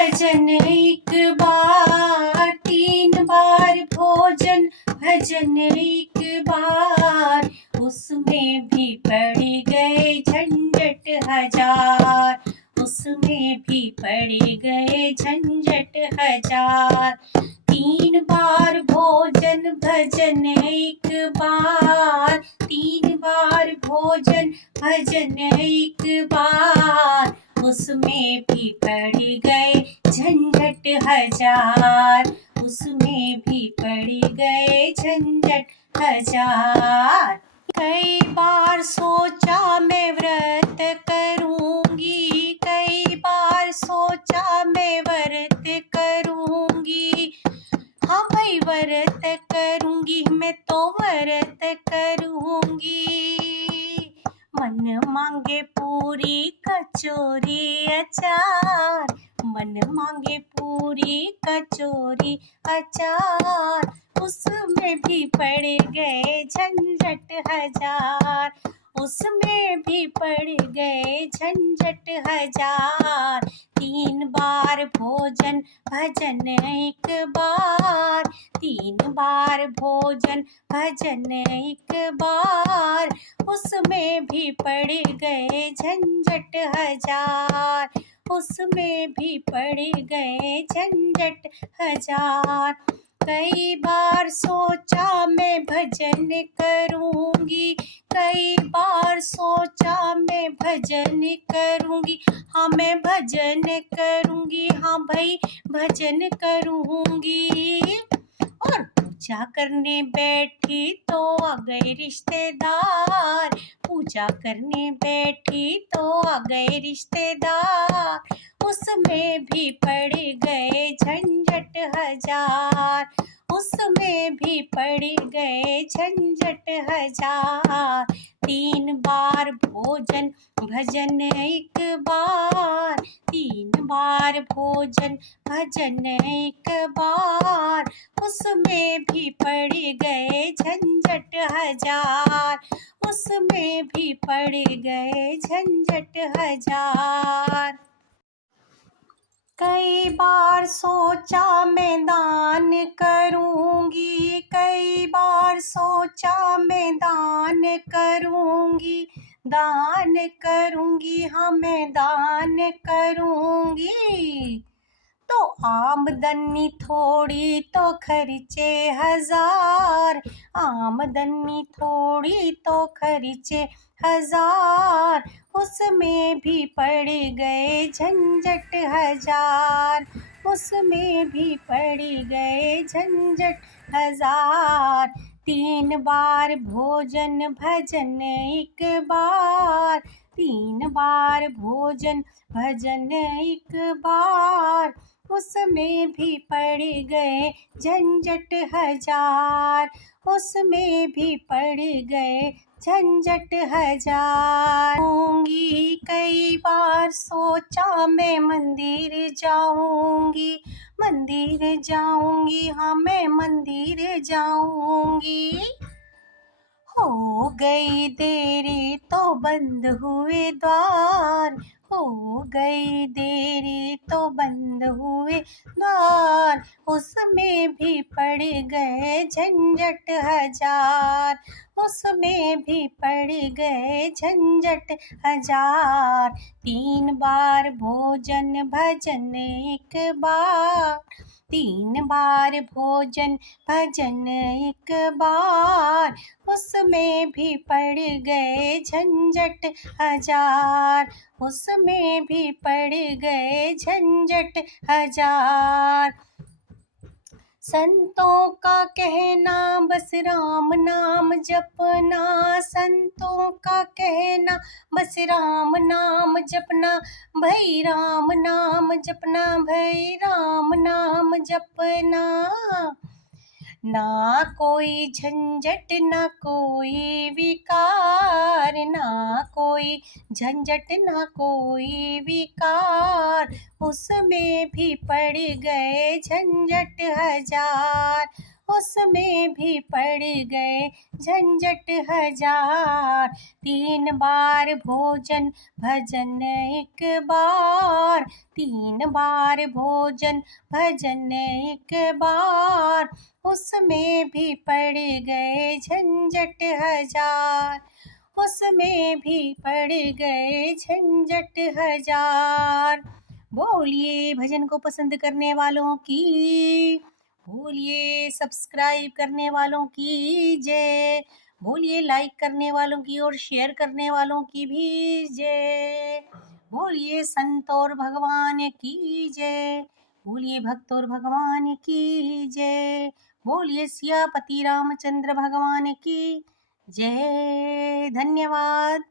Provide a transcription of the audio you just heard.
भजन एक बार, 3 बार भोजन भजन एक बार, उसमें भी पड़ गए झंझट हजार, उसमें भी पड़ गए झंझट हजार। 3 बार भोजन भजन एक बार, 3 बार भोजन भजन एक बार, उसमें भी पड़ गए झंझट हजार, उसमें भी पड़ गए झंझट हजार। कई बार सोचा मैं व्रत करूंगी, कई बार सोचा मैं व्रत करूंगी, हाँ भाई व्रत करूंगी, मैं तो व्रत करूंगी। मन मांगे पूरी कचौरी अचार, मन मांगे पूरी कचौरी अचार, उसमें भी पड़ गए झंझट हजार, उसमें भी पड़ गए झंझट हजार। 3 बार भोजन भजन एक बार, 3 बार भोजन भजन एक बार, उसमें भी पड़ गए झंझट हजार, उसमें भी पड़ गए झंझट हजार। कई बार सोचा मैं भजन करूंगी, कई बार सोचा मैं भजन करूंगी, हाँ मैं भजन करूंगी, हाँ भाई भजन करूंगी। और पूजा करने बैठी तो आ गए रिश्तेदार, पूजा करने बैठी तो आ गए रिश्तेदार, उसमें भी पड़ गए झंझट हजार, उसमें भी पड़ गए झंझट हजार। 3 बार भोजन भजन एक बार, 3 बार भोजन भजन एक बार, उसमें भी पड़ गए झंझट हजार, उसमें भी पड़ गए झंझट हजार। कई बार सोचा मैं दान करूंगी, कई बार सोचा मैं दान करूंगी, दान करूंगी, हाँ मैं दान करूंगी। तो आमदनी थोड़ी तो खर्चे हजार, आमदनी थोड़ी तो खर्चे हजार, उसमें भी पड़ गए झंझट हजार, उसमें भी पड़ गए झंझट हजार। 3 बार भोजन भजन एक बार, 3 बार भोजन भजन एक बार, उसमें भी पड़ गए झंझट हजार, उसमें भी पड़ गए झंझट हजार। कई बार सोचा मैं मंदिर जाऊंगी, मंदिर जाऊंगी, हाँ मैं मंदिर जाऊंगी। हो गई देरी तो बंद हुए द्वार, हो गई देरी तो बंद हुए द्वार, उसमें भी पड़ गए झंझट हजार, उसमें भी पड़ गए झंझट हजार। 3 बार भोजन भजन एक बार, 3 बार भोजन भजन एक बार, उसमें भी पड़ गए झंझट हजार, उसमें भी पड़ गए झंझट हजार। संतों का कहना बस राम नाम जपना, संतों का कहना बस राम नाम जपना, भई राम नाम जपना, भई राम नाम जपना। ना कोई झंझट ना कोई विकार, ना कोई झंझट ना कोई विकार, उसमें भी पड़ गए झंझट हजार, उसमें भी पड़ गए झंझट हजार। 3 बार भोजन भजन एक बार, 3 बार भोजन भजन एक बार, उसमें भी पड़ गए झंझट हजार, उसमें भी पड़ गए झंझट हजार। बोलिए भजन को पसंद करने वालों की, बोलिए सब्सक्राइब करने वालों की जय, बोलिए लाइक करने वालों की और शेयर करने वालों की भी जय, बोलिए संत और भगवान की जय, बोलिए भक्त और भगवान की जय, बोलिए सियापति रामचंद्र भगवान की जय। धन्यवाद।